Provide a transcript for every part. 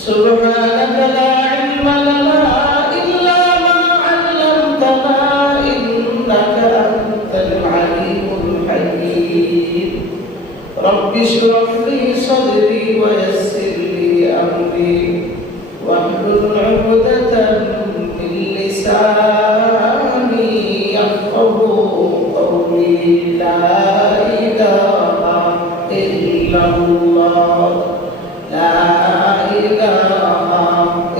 سبحانك لا علم لنا إلا ما علمتنا إنك أنت العليم الحكيم رب اشرح لي صدري ويسر لي أمري واحلل عقدة من لساني يفقهوا قولي لا إله إلا الله لا إله إلا الله لا إله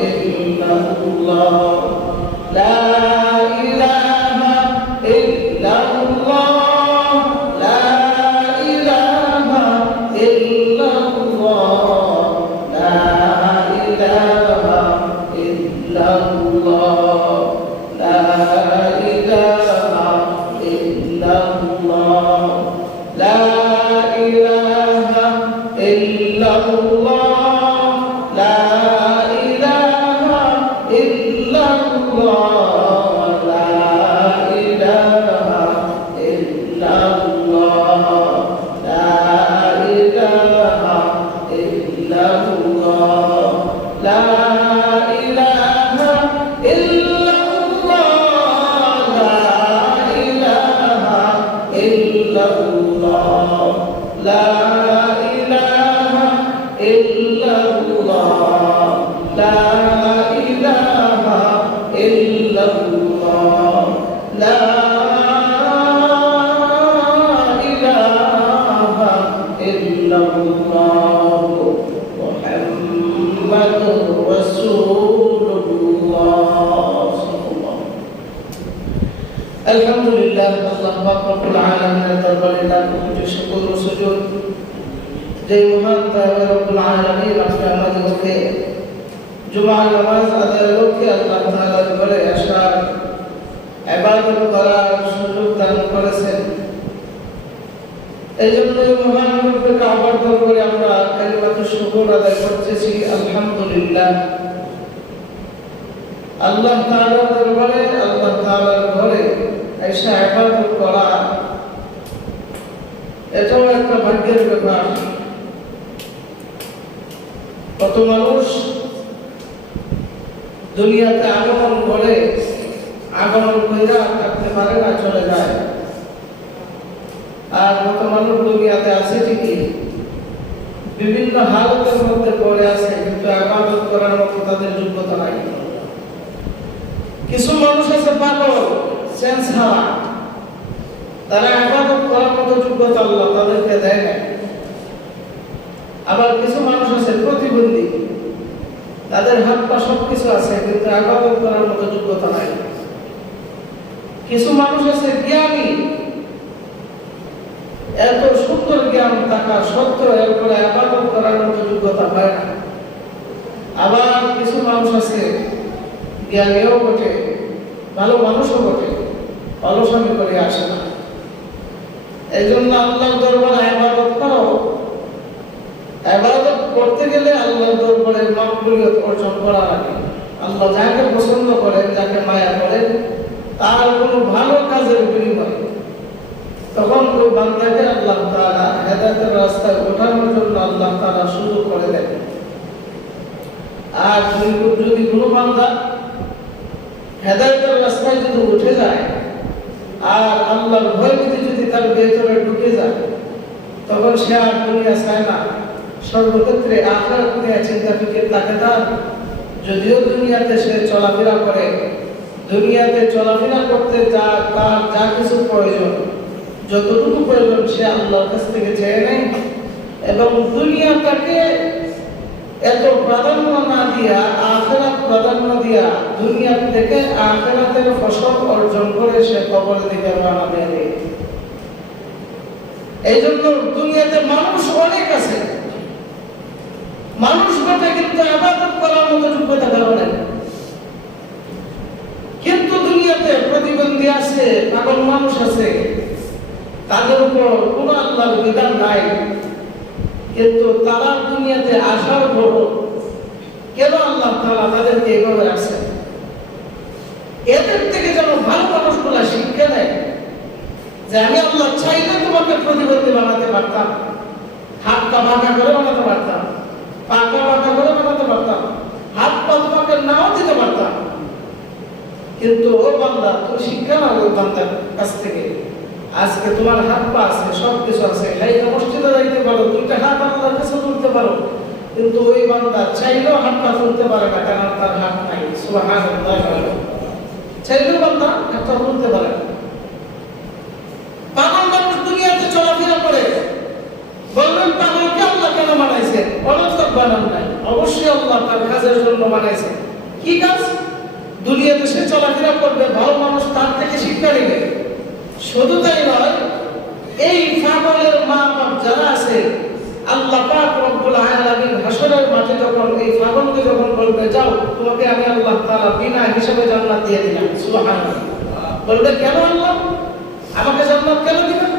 إلا الله لا إله إلا الله لا إله إلا الله لا إله إلا الله لا إله إلا الله لا إله إلا الله لا إله إلا الله لا إله إلا الله لا إله إلا الله لا إله إلا الله لا إله إلا الله لا إله إلا الله لا إله إلا الله محمد رسول الله صلى الله عليه وسلم الحمد لله الله رب العالمين দরবারে লাখো কোটি শুকর ও সুজুদ যে মহান দয়াময় রব্বুল আলামিন আপনি আমাদেরকে জুমার নামাজ আদায়ের লক্ষ্যে আল্লাহ তাআলার ঘরে আসার ইবাদত করার সুযোগ দান করেছেন। এইজন্য মহান রব্বুকে আবর্তন করে আমরা কালিমাতুশ শুকর আদায় করতেছি আলহামদুলিল্লাহ। আল্লাহ তাআলার দরবারে আল্লাহ তাআলার ঘরে এসে ইবাদত করা এটাও একটা ভাগ্যের ব্যাপার। কত মানুষ দুনিয়াতে আগমন করে থাকতে পারে না, চলে যায়। আর কত মানুষ দুনিয়াতে আছে ঠিকই, বিভিন্ন হালতের মধ্যে পড়ে আছে, কিন্তু ইবাদত করার মতো তাদের যোগ্যতা নাই। কিছু মানুষ আছে পাগল, সেন্স হারা, তারা ইবাদত করার মতো যোগ্যতা আল্লাহ তাদেরকে দেয় না। আবার কিছু মানুষ আছে প্রতিবন্ধী, তাদের হাত পা সবকিছু আছে, কিন্তু ইবাদত করার মতো যোগ্যতা নাই। কিছু মানুষ আছে জ্ঞানী, এত সুন্দর জ্ঞান থাকা সত্ত্বেও এরপরে ইবাদত করার মতো যোগ্যতা হয় না। আবার কিছু মানুষ আছে জ্ঞানীও বটে, ভালো মানুষও বটে, অলসামি করে আসে না। এই জন্য আল্লাহর দরবারে ইবাদত করো। ইবাদত করতে গেলে আল্লাহর দরবারে মাকবুলিয়ত অর্জন করা লাগে। আল্লাহ যাকে পছন্দ করেন, যাকে মায়া করেন, তার কোনো ভালো কাজের বিনিময়ে তখন ওই বান্দাকে আল্লাহ তাআলা হেদায়েতের রাস্তায় ওঠানোর জন্য আল্লাহ তাআলা সুযোগ করে দেন। আর যদি কোনো বান্দা হেদায়েতের রাস্তায় যদি উঠে যায় আর আল্লাহর ভয় যদি তার ভেতরে ঢুকে যায়, তখন সে আর দুনিয়া চায় না, সর্বক্ষেত্রে আখিরাত নিয়ে চিন্তা ফিকির থাকে তার। যদিও দুনিয়াতে সে চলাফেরা করে, দুনিয়াতে চলাফেরা করতে তার যা কিছু প্রয়োজন, যতটুকু প্রয়োজন সে আল্লাহর কাছ থেকে চেয়ে নেয়, এবং দুনিয়াটাকে এত প্রাধান্য না দিয়া আখিরাত প্রাধান্য দিয়া দুনিয়া থেকে আখিরাতের ফসল অর্জন করে সে কবরের দিকে রওনা দেয়। এই জন্য দুনিয়াতে মানুষ অনেক আছে, মানুষ বটে, কিন্তু ইবাদত করার মতো যোগ্যতা কারো নেই। কিন্তু দুনিয়াতে প্রতিবন্ধী আছে, পাগল মানুষ আছে, তাদের উপর কোনো আল্লাহর বিধান নাই, কিন্তু তারা দুনিয়াতে আসার পর কেন আল্লাহ তাআলা তাদেরকে এইভাবে রাখছেন? এদের থেকে যেন ভালো মানুষগুলা শিক্ষা নেয় যে আমি আল্লাহ চাইলে তোমাকে প্রতিবন্ধী বানাতে পারতাম, হাতটা বাঁকা করে বানাতে পারতাম, পাটা বাঁকা করে বানাতে পারতাম, কিন্তু ও বান্দা, তুমি শিক্ষা নাও ওই বান্দার কাছ থেকে। আজকে তোমার হাত পা আছে, সব কিছু আছে, হাইটা মসজিদে যাইতে পারো, দুইটা হাত আল্লাহর কাছে তুলতে পারো, কিন্তু ওই বান্দা চাইলেও হাত পা তুলতে পারে না, কারণ তার হাত নাই। সুবহানাল্লাহ। চাইলেও বান্দা হাত পা তুলতে পারে না। পাগল মানুষ দুনিয়াতে চলাফেরা করে, বলবেন পাগলকে আল্লাহ কেন বানাইছেন? অনর্থক বানান নাই, অবশ্যই আল্লাহ তার কাজের জন্য বানাইছেন। কি কাজ? দুনিয়াতে সে চলাফেরা করবে, ভালো মানুষ তার থেকে শিক্ষা নেবে। শুধু তাই নয়, এই পাগলের মা বাপ যারা আছে, আল্লাহ পাক রব্বুল আলামিন হাসরের মাঠে যখন এই পাগলকে যখন বলবে, যাও তোমাকে আমি আল্লাহ তাআলা বিনা হিসাবে জান্নাত দিয়ে দিলাম, সুবহানাল্লাহ, বলবে কেন আল্লাহ আমাকে জান্নাত কেন দিবেন?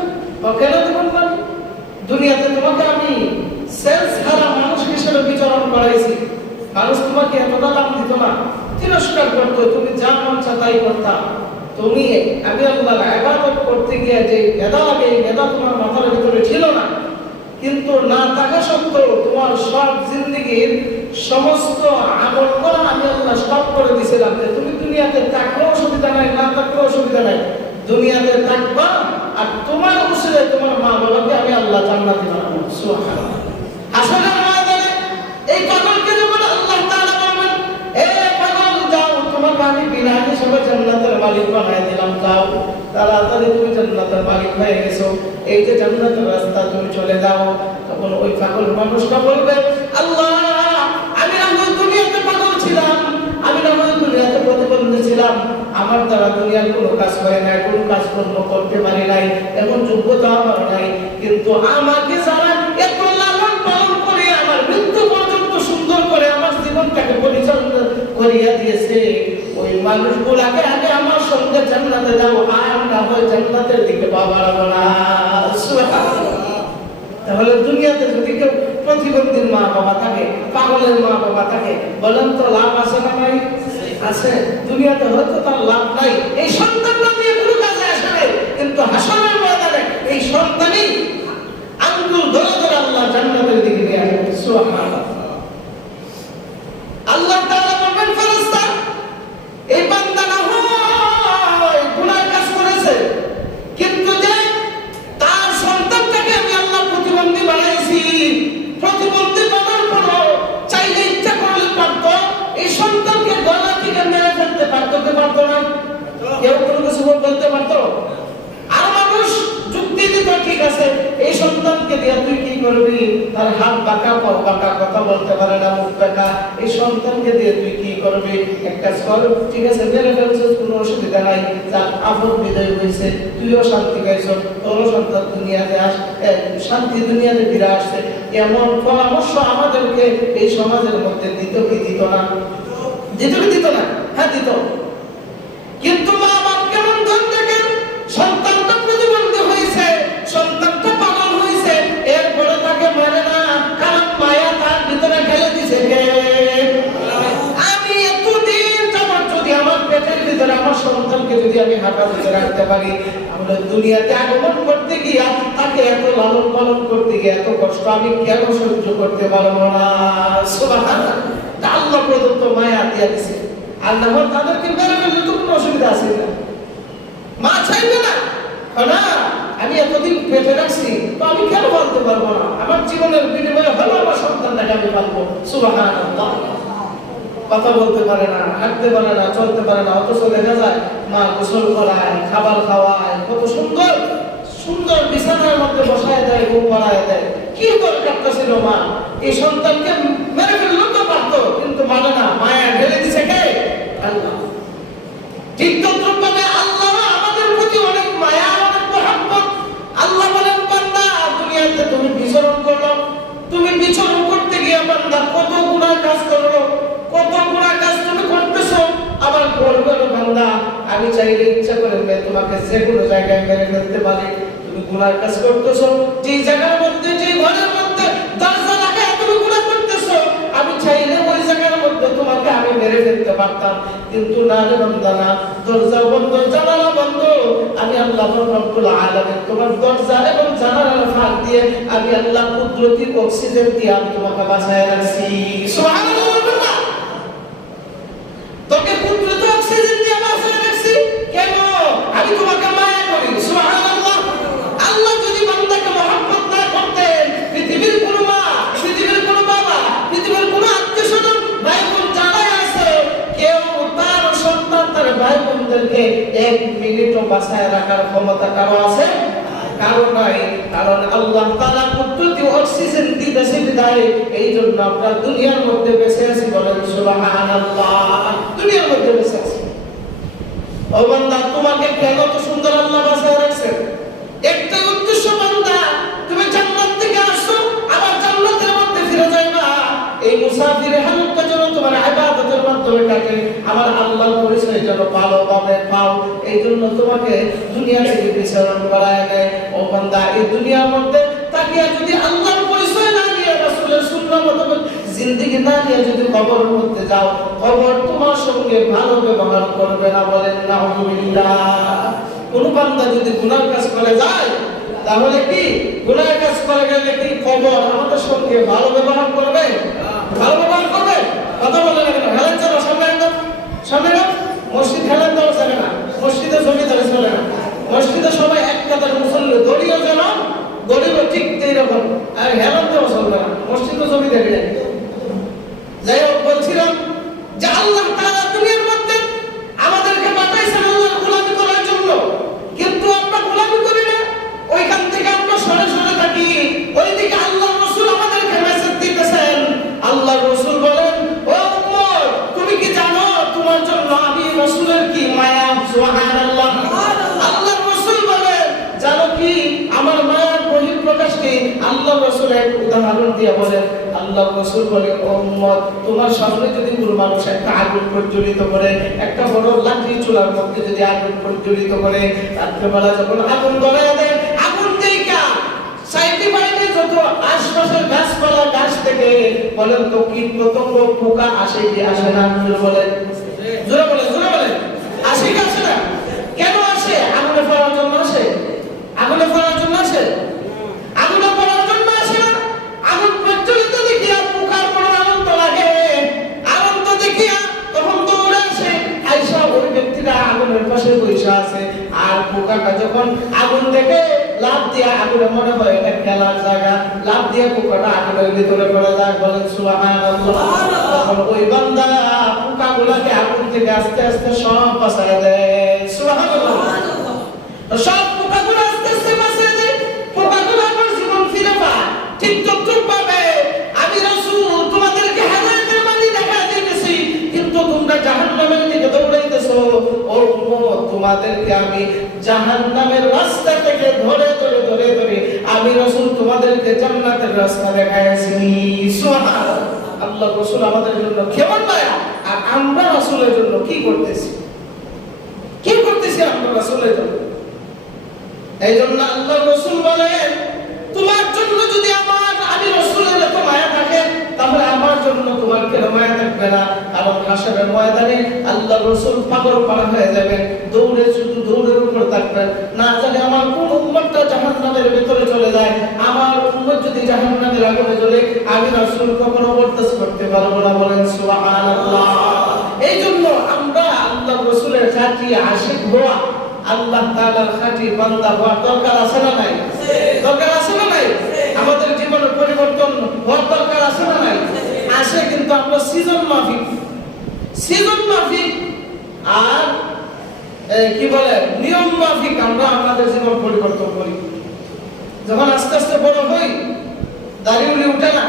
ও কেন দিবেন না? দুনিয়াতে তোমাকে আমি সেন্স হারা মানুষ হিসেবে বিচরণ করাইছি, মানুষ তোমাকে এতটা দাম দিত না, তিরস্কার করতো, তুমি যা মন চায় তাই করতা। তুমি আমি আল্লাহর ইবাদত করতে গিয়ে যে বেদা লাগে, এই বেদা তোমার মাথার ভিতরে ছিল না, কিন্তু না থাকা সত্ত্বেও তোমার সব জিন্দেগির সমস্ত আমল করা আমি আল্লাহ সব করে দিয়েছিলাম। তুমি দুনিয়াতে থাকলেও অসুবিধা নাই, না থাকলেও অসুবিধা নাই, দুনিয়াতে থাকবা, আর তোমার উসিলায় তোমার মা বাবাকে আমি আল্লাহ জান্নাতে বানাবো। সুবহানাল্লাহ। আসলে ময়দানে এই পাগলকে যখন আল্লাহ তাআলা বলবেন, এ পাগল যাও, তোমাকে আমি বিনা হিসাবে জান্নাতের মালিক বানাই দিলাম, যাও তাড়াতাড়ি তুমি জান্নাতের মালিক হয়ে গেছো, এই যে জান্নাতের রাস্তা তুমি চলে যাও। তখন ওই পাগল মানুষটা বলবে, আল্লাহ আমি না দুনিয়াতে পাগল ছিলাম, আমি না দুনিয়াতে প্রতিবন্ধী ছিলাম, আমার দ্বারা দুনিয়ার কোনো কাজ হয় নাই, কোনো কাজকর্ম করতে পারি নাই, এমন যোগ্যতা আমার নাই, কিন্তু আমাকে যারা এত লালন পালন করে আমার মৃত্যু পর্যন্ত সুন্দর করে আমার জীবনটাকে পরিচালনা করিয়া দিয়েছে, ওই মানুষগুলাকে আগে আমার সঙ্গে জান্নাতে যাও, আর না হয় জান্নাতের দিকে পা বাড়াবো না। সুবহানাল্লাহ। তাহলে দুনিয়াতে যদি কেউ প্রতিবন্ধীর মা বাবা থাকে, পাগলের মা বাবা থাকে, বলেন তো লাভ আছে না নাই? আছে। দুনিয়াতে হয়তো তার লাভ নাই, এই সন্তানটা দিয়ে কোনো কাজে আসে নাই, কিন্তু হাসরের ময়দানে এই সন্তানই আঙ্গুল ধরে ধরে আল্লাহ জান্নাতের দিকে নিয়ে আসবে। সুবহানাল্লাহ। আল্লাহ তাআলা বলবেন, ফেরেশতা এই বান্দা না হয় গুনাহ কাজ করেছে, কিন্তু যে তার সন্তানটাকে আমি আল্লাহ প্রতিবন্ধী বানাইছি, প্রতিবন্ধী বানার পরও চাইলে ইচ্ছা করলে পারত এই সন্তানকে গলা থেকে মেরে ফেলতে পারতো, কে পারতো না? কেউ কোনো কিছু বলতে পারতো? আর মানুষ যুক্তি দিত, ঠিক আছে এই সন্তানকে দিয়ে তুই কি করবি? তার হাত বাঁকা, পা বাঁকা, কথা বলতে পারে না, মুখ বাঁকা, এই সন্তানকে দিয়ে তুই কি করবি? একটা কর, ঠিক আছে মেরে ফেলছিস, কোনো অসুবিধা নাই, তার আপদ বিদায় হয়েছে, তুইও শান্তি পাইছ, তোরও সন্তান দুনিয়াতে শান্তি দুনিয়াতে ফিরে আসছে। এমন পরামর্শ আমাদেরকে এই সমাজের মধ্যে দিত কি দিত না? দিত কি দিত না? হ্যাঁ দিত। কিন্তু মা বাপ কেমন ধন দেখেন, সন্তানটা প্রতিবন্ধী হয়েছে, সন্তানটা পাগল হয়েছে, এরপরে তাকে মানে না, কারণ মায়া তার ভিতরে ফেলে দিছে কে? আমি এতদিন যাবত যদি আমার পেটের ভিতরে আমার সন্তানকে যদি আমি হেফাজতে রাখতে পারি, আমরা দুনিয়াতে আগমন করতে গিয়া তাকে এত লালন পালন করতে গিয়ে এত কষ্ট আমি কেন সহ্য করতে পারবো না? সুবহানাল্লাহ। আল্লাহ প্রদত্ত মায়া দিয়া দিছে, আল্লাহ তাদেরকে মেরে ফেললে তো কোনো অসুবিধা আছে না, মা চাইবে না, না আমি এতদিন পেটে রাখছি তো আমি কেন বলতে পারবো না? আমার জীবনের বিনিময়ে হলো আমার সন্তানটাকে আমি পালবো। সুবহানাল্লাহ। কথা বলতে পারে না, হাঁটতে পারে না, চলতে পারে না, অথচ দেখা যায় মা গোসল করায়, খাবার খাওয়ায়, কত সুন্দর সুন্দর বিছানার মধ্যে বসায় দেয়, ঘুম পাড়ায় দেয়। কি দরকারটা ছিল মা? এই সন্তানকে মেরে ফেললেও তো পারতো, কিন্তু মানে না, মায়া ঢেলে দিছে কে? আল্লাহ। ঠিক তদ্রুপভাবে আল্লাহ আমাদের প্রতি অনেক মায়া, অনেক মহব্বত। আল্লাহ বলেন, বান্দা দুনিয়াতে তুমি বিচরণ করো, তুমি বিচরণ করতে গিয়ে বান্দা কত গুনাহ কাজ করো, কত গুনাহ কাজ তুমি করতেছো, আবার বলবে বান্দা আমি চাইলে ইচ্ছা করে তোমাকে যে কোনো জায়গায় মেরে ফেলতে পারি। তুমি গুনাহ কাজ করতেছো, যে জায়গার মধ্যে, যে ঘরের মধ্যে দরজা লাগায় তুমি গুনাহ করতেছো, আমি চাইলে ওই জায়গার মধ্যে তোমাকে আমি মেরে ফেলতে পারতাম, কিন্তু না রে বান্দা না, দরজা বন্ধ, জানালা বন্ধ, আমি আল্লাহ রব্বুল আলামিন তোমার দরজা এবং জানালার ফাঁক দিয়ে আমি আল্লাহ কুদরতি অক্সিজেন দিয়ে আমি তোমাকে বাঁচায় রাখছি। সুবহানাল্লাহ। তোকে কুদরতি অক্সিজেন দিয়ে বাঁচায় তোমাদেরকে 1 মিনিটও বাঁচায় রাখার ক্ষমতা কারো আছে? কারো নাই। কারণ আল্লাহ তাআলা কুদরতি অক্সিজেন দিতেছে বিদায় এই জন্য আমরা দুনিয়ার মধ্যে বেঁচে আছি। বলেন সুবহানাল্লাহ। দুনিয়ার মধ্যে বেঁচে আছি। ও বান্দা, তোমাকে কেন তো সুন্দর আল্লাহ বাঁচায় রাখছেন? একটা উদ্দেশ্য বান্দা, তুমি জান্নাত থেকে আসছো, আবার জান্নাতের মধ্যে ফিরে যাইবা। এই মুসাফিরের হালতটা যেন তোমার ইবাদতের মাধ্যমে কাটে, আমার আল্লাহর পরিচয় যেন ভালোভাবে পাও। এই জন্য তোমাকে দুনিয়া থেকে বিচরণ করায় দেয়। ও বান্দা, এই দুনিয়ার মধ্যে তাকিয়া যদি আল্লাহর পরিচয় না নিয়ে, রাসূলের সুন্নাহ মতো জিন্দেগি না নিয়ে যদি কবরের মধ্যে যাও, কবর তোমার সঙ্গে ভালো ব্যবহার করবে না। বলেন নাউযুবিল্লাহ। কোন বান্দা যদি গুনাহ কাজ করে যায়, তাহলে কি গুনাহ কাজ করে গেলে কি কবর আমাদের সঙ্গে ভালো ব্যবহার করবে? ভালো ব্যবহার করবে? কথা বলেন না কেন? হেলেন চলো সামনে একদম সামনে না। মসজিদ হেলেন দেওয়া যাবে না, মসজিদে জমি ধরে চলে না। মসজিদে সবাই এক কাতার মুসল্লি, দলীয় যেন গরিব ঠিক এইরকম, আর হেলেন দেওয়া চলবে না। মসজিদে জমি দেখে যাই হোক, বলছিলাম যে আল্লাহ তাআলা দুনিয়ার মধ্যে আমাদেরকে পাঠাইছেন আল্লাহর গোলামি করার জন্য, কিন্তু আমরা গোলামি করি না। ওইখান থেকে আমরা সরে সরে থাকি। ওইদিকে আল্লাহর রাসূল আমাদেরকে মেসেজ দিতেছেন। আল্লাহর রাসূল বলেন, ও উম্মত, তুমি কি জানো তোমার জন্য আমি রাসূলের কি মায়া? সুবহানাল্লাহ। আল্লাহর রাসূল বলেন, জানো কি আমার মায়ার বহিঃপ্রকাশ কি? আল্লাহর রাসূল এক উদাহরণ দিয়ে বলেন। আল্লাহর রাসূল বলেন, ও উম্মত, তোমার সামনে যদি কোনো মানুষ একটা আগুন প্রজ্বলিত করে, একটা বড় লাঠি চুলার মধ্যে যদি আগুন প্রজ্বলিত করে, রাত্রেবেলা যখন আগুন ধরায় দেয়, আগুন দেখা সাইডে বাইরে যত আশপাশের গাছপালা, গাছ থেকে বলেন তো কীট পতঙ্গ পোকা আসে কি আসে না? জোরে বলেন, জোরে বলেন, জোরে বলেন। আসে কি আসে না? কেন আসে? আগুনে পড়ার জন্য আসে? আগুনে পড়ার জন্য আসে? আগুনে পড়ার জন্য আসে না। আগুন প্রজ্বলিত দেখিয়া পোকার বড় আনন্দ লাগে। আনন্দ দেখিয়া তখন দৌড়ে আসে, আইসা ওই ব্যক্তিরা আগুনের পাশে বসে আছে। আর পোকাটা যখন আগুন দেখে লাফ দিয়ে, আগুনে মনে হয় এটা খেলার জায়গা, লাফ দিয়ে পোকাটা আগুনের ভিতরে পড়ে যায়। বলেন সুবহানাল্লাহ। তখন ওই বান্দা পোকাগুলোকে আগুন থেকে আস্তে আস্তে সব বাঁচায় দেয়। সুবহানাল্লাহ। সব পোকাগুলো আস্তে আস্তে বাঁচায় দেয়। পোকাগুলো আবার জীবন ফিরে পায়। ঠিক তদ্রুপ ভাবে আমি রাসূল তোমাদেরকে হেদায়েতের বাণী দেখায় দিতেছি, কিন্তু তোমরা জাহান্নামের দিকে দৌড়াইতেছো। ও উম্মত, তোমাদেরকে আমি জাহান্নামের রাস্তা থেকে ধরে ধরে ধরে ধরে আমি রাসূল তোমাদেরকে জান্নাতের রাস্তা দেখাইছি। সুবহানাল্লাহ। আল্লাহ রাসূল আমাদের জন্য কেমন মায়া, আর আমরা রাসূলের জন্য কি করতেছি? কি করতেছি আমরা রাসূলের জন্য? এই জন্য আল্লাহ রাসূল বলেন, তোমার জন্য যদি আমি রাসূলের এত মায়া থাকে, তাহলে আমার জন্য তোমার কেন মায়া থাকবে না? কারণ হাসরের ময়দানে আল্লাহ রাসূল পাগল পারা হয়ে যাবে, দৌড়ে শুধু দৌড়ের উপর থাকবেন। না জানি আমার কোন উম্মতটা জাহান্নামের ভিতরে চলে যায়। আমার উম্মত যদি জাহান্নামের আগুনে জ্বলে, আমি রাসূল কখনো বরদাস্ত করতে পারবো না। বলেন সুবহানাল্লাহ। এই জন্য আমরা আল্লাহ রাসূলের খাঁটি আশিক হওয়া, আল্লাহ তাআলার খাঁটি বান্দা হওয়ার দরকার আছে না নাই? দরকার আছে না নাই? আমাদের জীবনের পরিবর্তন হওয়ার দরকার আছে না নাই? আসে, কিন্তু আমরা সিজন মাফিক আর কি বলে নিয়ম মাফিক আমরা আমাদের জীবন পরিবর্তন করি। যখন আস্তে আস্তে বড় হই, দাড়ি উঠে না,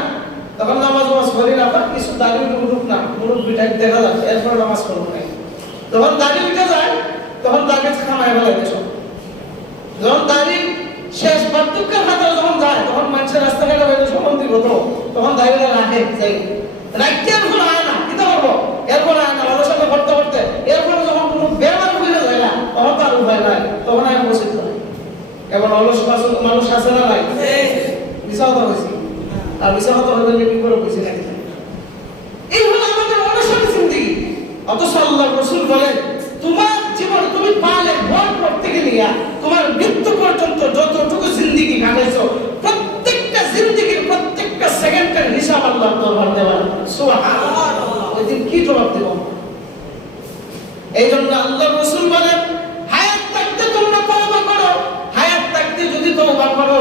তখন নামাজ পড়ি না। কিছু দাড়ি উঠুক না, মুরব্বিটা দেখা যাচ্ছে, এরপর নামাজ পড়বো না। যখন দাড়ি উঠে যায়, তখন তাকে খামায় ফেলাইতে সব। যখন দাড়ি শেষ পার্থক্যের হাতে যখন যায়, তখন মানুষের রাস্তাঘাটে বাইরে সমন দিব, তখন দাড়িটা রাখে যাই রাখতে এরপর আয় না, কি করবো? এরপর আয় না, ওদের সাথে করতে করতে এরপরে যখন কোনো বেমার বুঝে যায় না, তখন তার উপায় নাই, তখন আমি বসে থাকি। এবার অলস মানুষ আছে না নাই? মিশা কথা হয়েছি, আর মিশা কথা হয়ে কি করে বুঝি না। এই হলো আমাদের অলসের জিন্দেগি। অথচ আল্লাহ রাসূল বলেন, তোমার জীবন তুমি পালে ভর করতে গেলে তোমার মৃত্যু পর্যন্ত যতটুকু জিন্দেগি কাটাইছো, প্রত্যেকটা জিন্দেগির প্রত্যেকটা সেকেন্ডের হিসাব আল্লাহর দরবারে দেওয়া। সুবহানাল্লাহ। ওই দিন কি জবাব দেব? এই জন্য আল্লাহ রাসূল বলেন, হায়াত থাকতে তোমরা তওবা করো। হায়াত থাকতে যদি তওবা করো,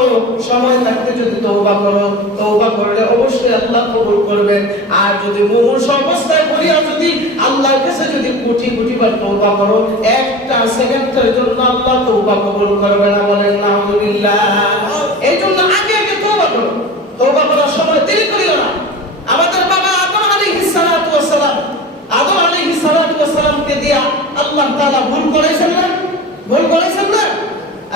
সময় থাকতে যদি তওবা করো, তওবা করলে অবশ্যই আল্লাহ কবুল করবেন। আর যদি মুমূর্ষু অবস্থায় পড়িয়া যদি আল্লাহ আল্লাহর কাছে যদি কোটি কোটি বার তওবা করো, একটা সেকেন্ডের জন্য আল্লাহ তওবা কবুল করবে না, বলেন আলহামদুলিল্লাহ। এই জন্য আগে আগে তওবা করো, তওবা করার সময় দেরি করিও না। আমাদের বাবা আদম আলাইহিস সালাতু ওয়াস সালাম, আদম আলাইহিস সালাতু ওয়াস সালামকে দিয়া আল্লাহ তাআলা ভুল করেছেন না? ভুল করেছেন না?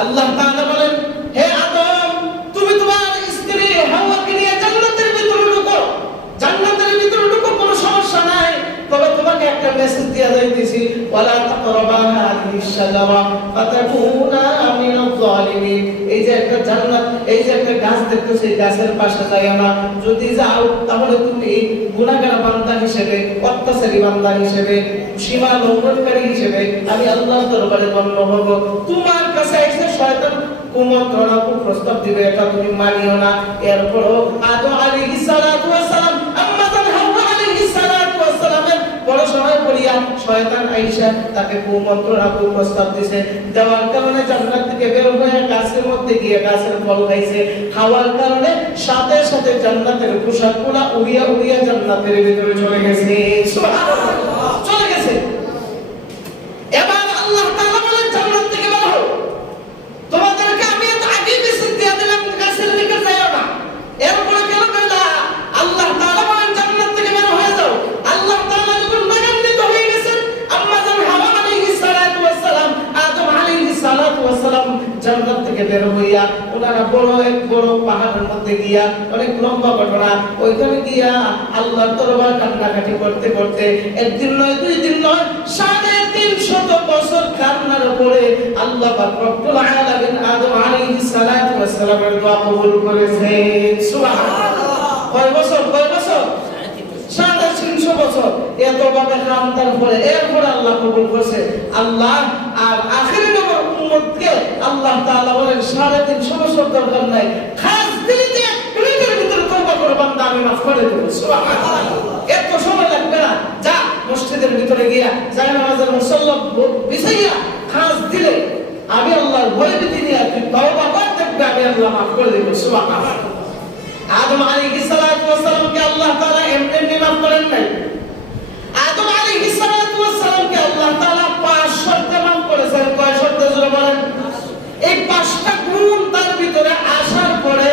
আল্লাহ তাআলা বলেন, হে আদম, তুমি তোমার স্ত্রী হাওয়াকে নিয়ে জান্নাতের ভিতরে ঢুকো, জান্নাতের ভিতরে ঢুকো, কোনো সমস্যা নাই। তবে তোমাকে একটা মেসেজ দিয়া যাইতেছি, ওয়ালা তাকরাবা হাযিহিশ শাজারা ফাতাকুনা মিনাল যালিমিন। এই যে একটা জান্নাত, এই যে একটা গাছ দেখতেছো, এই গাছের পাশে যাইও না। যদি যাও তাহলে তুমি গুনাহগার বান্দা হিসেবে, অত্যাচারী বান্দা হিসেবে, সীমা লঙ্ঘনকারী হিসেবে আমি আল্লাহর দরবারে গণ্য হব। তোমার কাছে এসে শয়তান কুমন্ত্রণা কুপ্রস্তাব দিবে, এটা তুমি মানিও না। এরপরও আদম আলাইহিস সালাতু ওয়াস সালাম, আম্মা হাওয়া আলাইহিস সালাতু ওয়াস সালামের বড় সময় পড়িয়া শয়তান আয়েশা তাকে কুমন্ত্রণা কুপ্রস্তাব দিয়েছে। দেওয়ার কারণে জান্নাত থেকে বের হয়ে গাছের মধ্যে গিয়ে গাছের ফল খাইছে। খাওয়ার কারণে সাথে সাথে জান্নাতের পোশাকগুলো উড়িয়া উড়িয়া জান্নাতের ভিতরে চলে গেছে। সুবহানাল্লাহ, চলে গেছে। এবার আল্লাহ তাআলা বলেন, জান্নাত থেকে বের হও, তোমাদেরকে আমি আগে মেসেজ দিয়ে দিলাম গাছের দিকে যাও না। এরপরে কেন বললা? আল্লাহ তাআলা বলেন জান্নাত থেকে বের হয়ে যাও। আল্লাহ তাআলা যখন রাগান্বিত হয়ে গেছেন, আম্মা জান হাওয়া আলাইহিস সালাতু ওয়াস সালাম, আদম আলাইহিস সালাতু ওয়াস সালাম জান্নাত থেকে বের হইয়া ওনারা বড় এক বড় পাহাড়ের মধ্যে গিয়া, অনেক লম্বা ঘটনা, ওইখানে গিয়া আল্লাহর দরবার কান্নাকাটি করতে করতে একদিন নয়, দুই দিন নয়, 350 বছর কান্নার পরে আল্লাহ পাক রব্বুল আলামিন আদম আলাইহিস সালাতু ওয়াস সালামের দোয়া কবুল করেছেন। সুবহানাল্লাহ। কয় বছর? কয় বছর? 350 বছর। এতভাবে কান্নার পরে এরপরে আল্লাহ কবুল করেছে। আল্লাহ আর আখিরি নম্বর উম্মতকে আল্লাহ তাআলা বলেন 350 বছর দরকার নাই, খাস দিলে যে মিনিটের ভিতরে তওবা করে বান্দা আমি মাফ করে দেব। সুবহানাল্লাহ। এত সময় লাগবে না। যা মসজিদের ভিতরে গিয়া যায় নামাজের মুসল্লা বিছাইয়া খাস দিলে আমি আল্লাহর ভয় ভীতি নিয়ে তুই তওবা কর, দেখবে আমি আল্লাহ মাফ করে দেব। সুবহানাল্লাহ। আদম আলাইহিস সালাতু ওয়াস সালামকে আল্লাহ তাআলা এমনি মাফ করেন নাই। আদম আলাইহিস সালাতু ওয়াস সালামকে আল্লাহ তাআলা 5 শর্তে মাফ করেছেন। কয় শর্তে জোরে বলেন? এই 5টা গুণ তার ভিতরে আসার পরে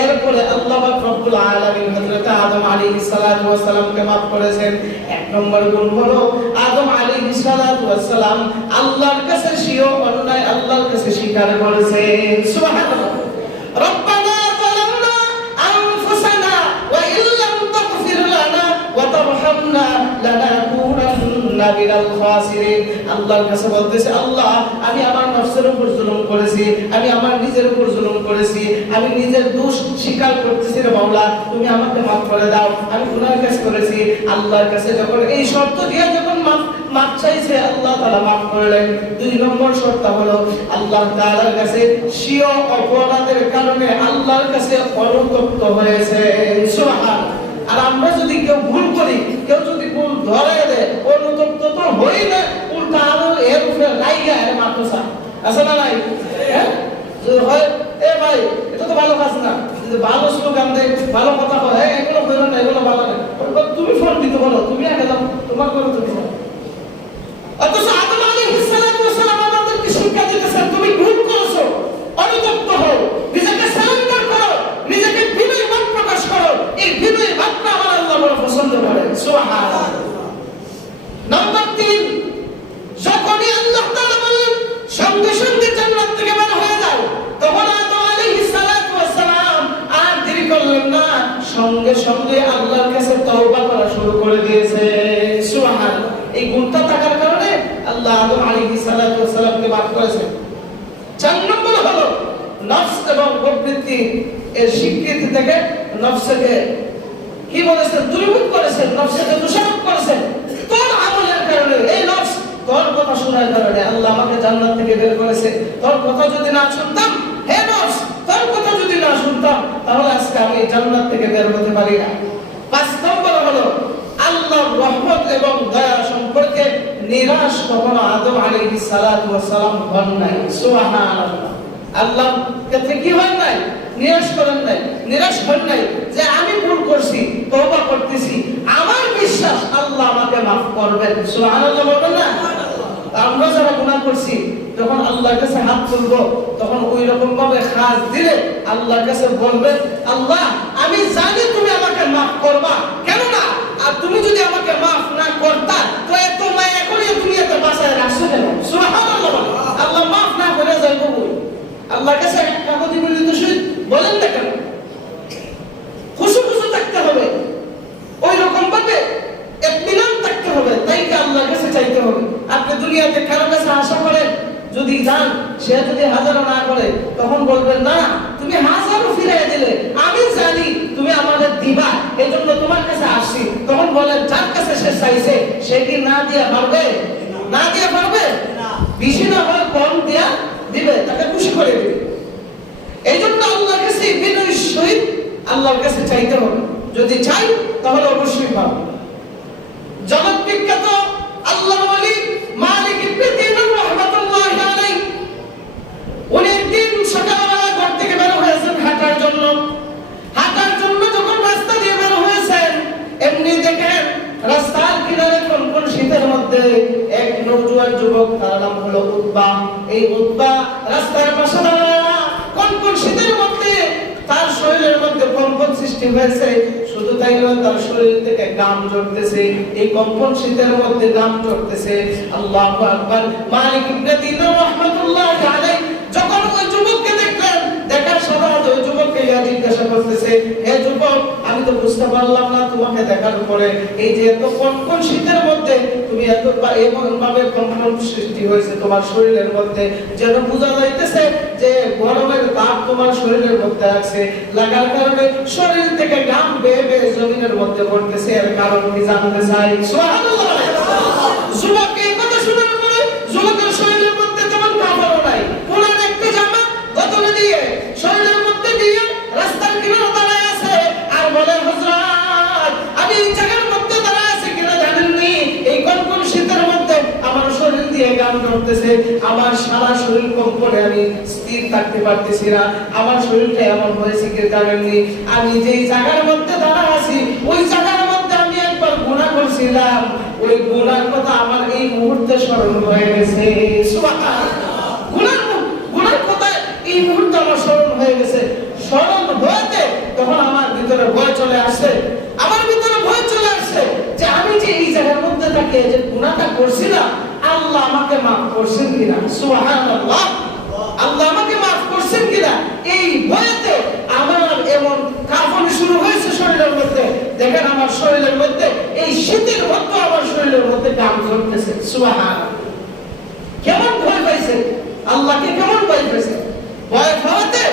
এরপরে আল্লাহ পাক রব্বুল আলামিন হযরত আদম আলাইহিস সালাতু ওয়াস সালামকে maaf করেছেন। এক নম্বর গুণ হলো আদম আলাইহিস সালাতু ওয়াস সালাম আল্লাহর কাছে স্বীয় অন্যায় আল্লাহর কাছে স্বীকার করেছেন। সুবহানাল্লাহ। রব্বানা যালামনা আনফুসানা ওয়া ইল্লাম তাগফির লানা ওয়া তারহামনা লানাকুনান্না মিনাল খাসিরিন। আল্লাহর কাছে বলতেছে, আল্লাহ আমি আমার নফসের উপর জুলুম করেছি, আমি আমার নিজের উপর জুলুম করেছি, আমি নিজের দোষ স্বীকার করতেছি রে মাওলা, তুমি আমাকে maaf করে দাও, আমি গুনাহ কাজ করেছি। আল্লাহর কাছে যখন এই শর্ত দিয়ে যখন maaf চাইছে, আল্লাহ তাআলা maaf করলেন। 2 নম্বর শর্ত হলো আল্লাহ তাআলার কাছে স্বীয় অপরাধের কারণে আল্লাহর কাছে অনুতপ্ত হয়েছে। সুবহানাল্লাহ। আর আমরা যদি কেউ ভুল করি, কেউ যদি ভুল ধরে দেয়, অনুতপ্ত তো হই না, উল্টা আরো এর উপরে লাইগা এর মাথা আছে না নাই? হ্যাঁ, হয় এ ভাই এটা তো ভালো কাজ না, ভালো স্লোগান দেয়, ভালো কথা হয়, এগুলো হইল না, এগুলো ভালো না, তুমি ফোন দিতে বলো, তুমি আগে দাও, তোমার করে তো দিও। অথচ আদম আলাইহিস সালাতু ওয়াস সালাম আমাদেরকে শিক্ষা দিতেছেন, তুমি ভুল করেছো, অনুতপ্ত হও, নিজেকে সারেন্ডার করো, নিজেকে বিনয় ভাব প্রকাশ করো। এই বিনয় ভাবটা আমার আল্লাহ বড় পছন্দ করেন। সুবহানাল্লাহ। নম্বর 3, যখনই আল্লাহ তাআলা বললেন সঙ্গে সঙ্গে জান্নাত থেকে বের হয়ে যাও, তখন আদম আলাইহিস সালাতু ওয়াস সালাম আর দেরি করলেন না, সঙ্গে সঙ্গে আল্লাহর কাছে তওবা করা শুরু করে দিয়েছে। সুবহানাল্লাহ। এই গুণটা থাকার কারণে আল্লাহ আদম আলাইহিস সালাতু ওয়াস সালামকে maaf করেছেন। 4 নম্বর হলো নফস এবং প্রবৃত্তি এর স্বীকৃতি থেকে নফসকে কি বলেছেন? দূরীভূত করেছেন, নফসকে দোষারোপ করেছেন। তোর আমলের কারণে, এই নফস তোর কথা শোনার কারণে আল্লাহ আমাকে জান্নাত থেকে বের করেছে। তোর কথা যদি না শুনতাম, হে নফস, তোর কথা যদি না শুনতাম, তাহলে আজকে আমি জান্নাত থেকে বের হতে পারি না। 5 নম্বর হলো আল্লাহর রহমত এবং দয়া সম্পর্কে নিরাশ কখনো আদম আলাইহিস সালাতু ওয়াস সালাম হন নাই। সুবহানাল্লাহ। আল্লাহ কাছে কি হয় নাই? নিরাশ করেন নাই, নিরাশ হন নাই যে আমি ভুল করছি, তওবা করতেছি, আমার বিশ্বাস আল্লাহ আমাকে maaf মাফ করবেন। সুবহানাল্লাহ বলবেন না? আমরা যারা গুনাহ করছি যখন আল্লাহর কাছে হাত তুলবো তখন ওই রকম ভাবে খাস দিলে আল্লাহর কাছে বলবেন, আল্লাহ আমি জানি তুমি আমাকে মাফ করবা, কেন না আর তুমি যদি আমাকে মাফ না করতা তো এত মায়া করে দুনিয়াতে বাঁচায় রাখছো কেন? সুবহানাল্লাহ। আল্লাহ মাফ না করে যাইবো বই আল্লাহর কাছে একটা কথা বলি তো শুই বলেন না কেন? খুশি খুশি থাকতে হবে, ওই রকম ভাবে ইতমিনান থাকতে হবে, তাই কি আল্লাহর কাছে চাইতে হবে। আপনি দুনিয়াতে কারো কাছে আশা করেন, যদি যান সে যদি হাজারও না করে তখন বলবেন না তুমি হাজারও ফিরিয়ে দিলে আমি জানি তুমি আমাদের দিবা, এজন্য তোমার কাছে আসছি। তখন বলেন যার কাছে সে চাইছে সে কি না দিয়া পারবে? না দিয়া পারবে না, বেশি না হয় কম দিয়া দিবে, তাকে খুশি করে দিবে। এই জন্য আল্লাহর কাছে বিনয়ের সহিত আল্লাহর কাছে চাইতে হবে, যদি চাই তাহলে অবশ্যই পাবো। জগৎ বিখ্যাত আল্লাহর ওলি মালিক ইবনে দিনার রাহমাতুল্লাহি আলাইহি উনি একদিন সকালবেলা ঘর থেকে বের হয়েছেন হাঁটার জন্য। হাঁটার জন্য যখন রাস্তা দিয়ে বের হয়েছেন এমনি দেখেন রাস্তার কিনারে কোন শীতের মধ্যে এক নওজোয়ান যুবক, তার নাম হলো উতবা। এই উতবা রাস্তার পাশে দাঁড়ায়া কোন শীতের মধ্যে তার শরীরের মধ্যে কম্পন সৃষ্টি হয়েছে। শুধু তাই নয়, তার শরীর থেকে ঘাম ঝরতেছে, এই কম্পন শীতের মধ্যে ঘাম ঝরতেছে। আল্লাহু আকবার। মালিক ইবনে দিনার রাহমাতুল্লাহি আলাইহি যখন ওই যুবককে দেখলেন, দেখার সাথে সাথে ওই যুবককে জিজ্ঞাসা করতেছে, হে যুবক আমি তো বুঝতে পারলাম না তোমাকে দেখার পরে এই যে এত কনকন শীতের মধ্যে তুমি এত এমন ভাবে কম্পন সৃষ্টি হয়েছে তোমার শরীরের মধ্যে, যেন বোঝা যাইতেছে যে গরমের তাপ তোমার শরীরের মধ্যে আছে, লাগার কারণে শরীর থেকে ঘাম বেয়ে বেয়ে জমিনের মধ্যে পড়তেছে। এর কারণ কি জানতে চাই? সুবহানাল্লাহ। যুবক এই কথা শোনার পরে যুবকের শরীরের মধ্যে তেমন কাপড় নাই, পুরান একটা জামা গতলে দিয়ে শরীরের মধ্যে দিয়ে রাস্তার কিনারে দাঁড়ায় আছে আর বলে, হযরত আমি এই জায়গার মধ্যে দাঁড়ায় আছি কিনা জানেননি, এই কনকন শীতের মধ্যে আমার শরীর দিয়ে ঘাম ঝরতেছে, আমার সারা শরীর কম্পনে আমি স্থির থাকতে পারতেছি না, আমার শরীরটা এমন হয়েছে কি জানেননি, আমি যেই জায়গার মধ্যে দাঁড়ায় আছি ওই জায়গার মধ্যে আমি একবার গুনাহ করছিলাম, ওই গুনার কথা আমার এই মুহূর্তে স্মরণ হয়ে গেছে। সুবহানাল্লাহ। গুনার কথা এই মুহূর্তে আমার স্মরণ হয়ে গেছে। স্মরণ হতে তখন আমার ভিতরে ভয় চলে আসে, আমার ভিতরে ভয় চলে আসে যে আমি যে এই জায়গার মধ্যে থেকে যে গুনাহটা করছিলাম আল্লাহ আমাকে মাফ করছেন কিনা। সুবহানাল্লাহ। আল্লাহ আমাকে মাফ করছেন কিনা এই ভয়তে আমার এমন কাঁপুনি শুরু হয়েছে শরীরের মধ্যে। দেখেন আমার শরীরের মধ্যে এই শীতের মধ্যে আমার শরীরের মধ্যে ঘাম ঝরতেছে। সুবহানাল্লাহ। কেমন ভয় পাইছে, আল্লাহকে কেমন ভয় পাইছে। ভয় পাওয়াতে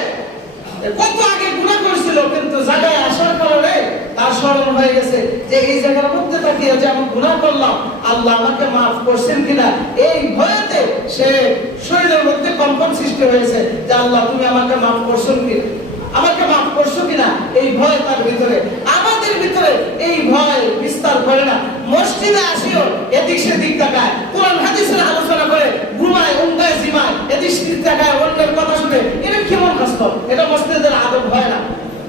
কত আগে গুনাহ করছিল কিন্তু জায়গায় আসার কারণে তার স্মরণ হয়ে গেছে যে এই জায়গার মধ্যে তাকিয়ে যে আমি গুনাহ করলাম আল্লাহ আমাকে মাফ করছেন কিনা এই ভয়তে সে শরীরের মধ্যে কম্পন সৃষ্টি হয়েছে যে আল্লাহ তুমি আমাকে মাফ করছেন কিনা, আমাকে মাফ করছো কিনা, এই ভয় তার ভিতরে। আমাদের ভিতরে এই ভয় বিস্তার করে না, মসজিদে আসিও এদিক সেদিক তাকায়, কোরআন হাদিসের আলোচনা করে ঘুমায়, উঙ্গায় জিমায়, এদিক সেদিক তাকায়, অন্যের কথা শুনে, এটা কেমন কাজ? এটা মসজিদের আদব হয় না,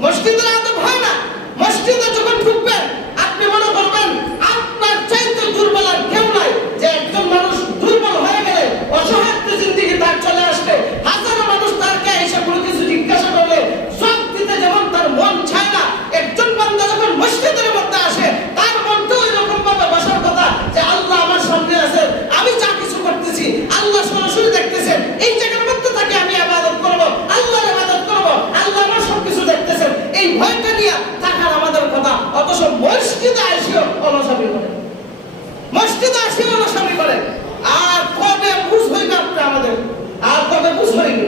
মসজিদের আদব হয় না। মসজিদে যখন ঢুকবেন আপনি মনে করবেন আপনার চাইতে দুর্বল আর কেউ নাই, যে একজন মানুষ দুর্বল হয়ে গেলে অসহায় জিন্দেগি তার চলে আসবে, হাজারো মানুষ তারকে এসে কোনো কিছু জিজ্ঞাসা করলে সব দিতে যেমন তার মন চায় না, একজন বান্দা যখন মসজিদের মধ্যে আসে তার মনটাও এরকম ভাবে বসার কথা যে আল্লাহ আমার সামনে আছেন, আমি যা কিছু করতেছি আল্লাহ সরাসরি দেখতেছেন, এই জায়গার মধ্যে তাকে আমি ইবাদত করব, আল্লাহর ইবাদত করব, আল্লাহ আমার সবকিছু দেখতেছেন, এই ভয়টা নিয়ে থাকার আমাদের কথা। অথচ মসজিদে আসিও অলসামি করে, মসজিদে আসিও অলসামি করে। আর কবে বুঝ হইবে আপনি আমাদের, আর কবে বুঝ হইবে?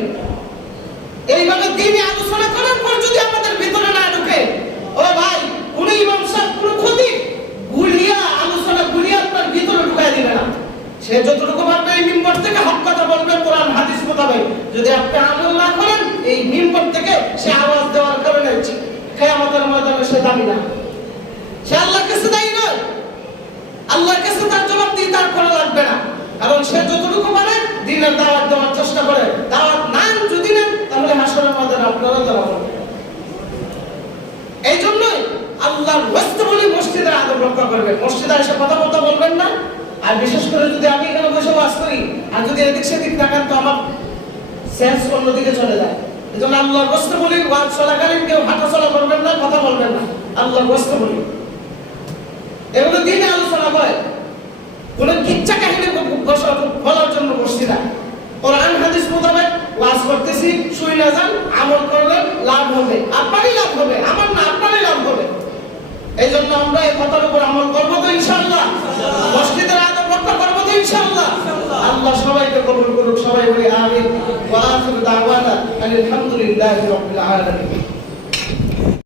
এইভাবে দিনে আলোচনা করার পর যদি আমাদের ভিতরে না ঢুকে, ও ভাই কোন ইমাম সাহেব কোন ক্ষতি গুলিয়া আলোচনা গুলিয়া আপনার ভিতরে ঢুকাই দিবে না। সে যতটুকু পারবে এই মিম্বর থেকে হক কথা বলবে কোরআন হাদিস মোতাবেক। যদি আপনি আমল না করেন এই মিম্বর থেকে সে আওয়াজ দেওয়ার কারণে কিয়ামতের ময়দানে সে দাবি না, সে আল্লাহর কাছে দায়ী নয়, আল্লাহর কাছে তার জবাব দিতে তার করা লাগবে না। কারণ সে যতটুকু পারে দিনের দাওয়াত দেওয়ার চেষ্টা করে, দাওয়াত নান যদি নেন তাহলে হাসরের ময়দানে আপনারা দাওয়াত পাবেন। এই জন্যই আল্লাহর ওয়াস্তে বলি মসজিদের আদব রক্ষা করবেন। মসজিদে এসে কথা বলবেন না। আর বিশেষ করে যদি আমি এখানে বসে ওয়াজ করি আর যদি এদিক সেদিক তাকান তো আমার সেন্স অন্যদিকে চলে যায়। এজন্য আল্লাহর কষ্ট বলি, ওয়াজ চলাকালীন কেউ হাঁটাচলা করবেন না, কথা বলবেন না। আল্লাহর কষ্ট বলি এগুলো দিনে আলোচনা হয়, কোন কিচ্ছা কাহিনী বলার জন্য বসছি না। কোরআন হাদিস মোতাবেক ওয়াজ করতেছি, শুই না যান, আমল করলে লাভ হবে, আপনারই লাভ হবে, আমার না আপনারই লাভ হবে। এই জন্য আমরা এই কথার উপর আমল করবো তো ইনশাআল্লাহ, মসজিদের আদব রক্ষা করবো তো ইনশাআল্লাহ। আল্লাহ সবাইকে কবুল করুক, সবাই বলি আমিন। ওয়া আখিরু দাওয়ানা আলহামদুলিল্লাহি রাব্বিল আলামিন।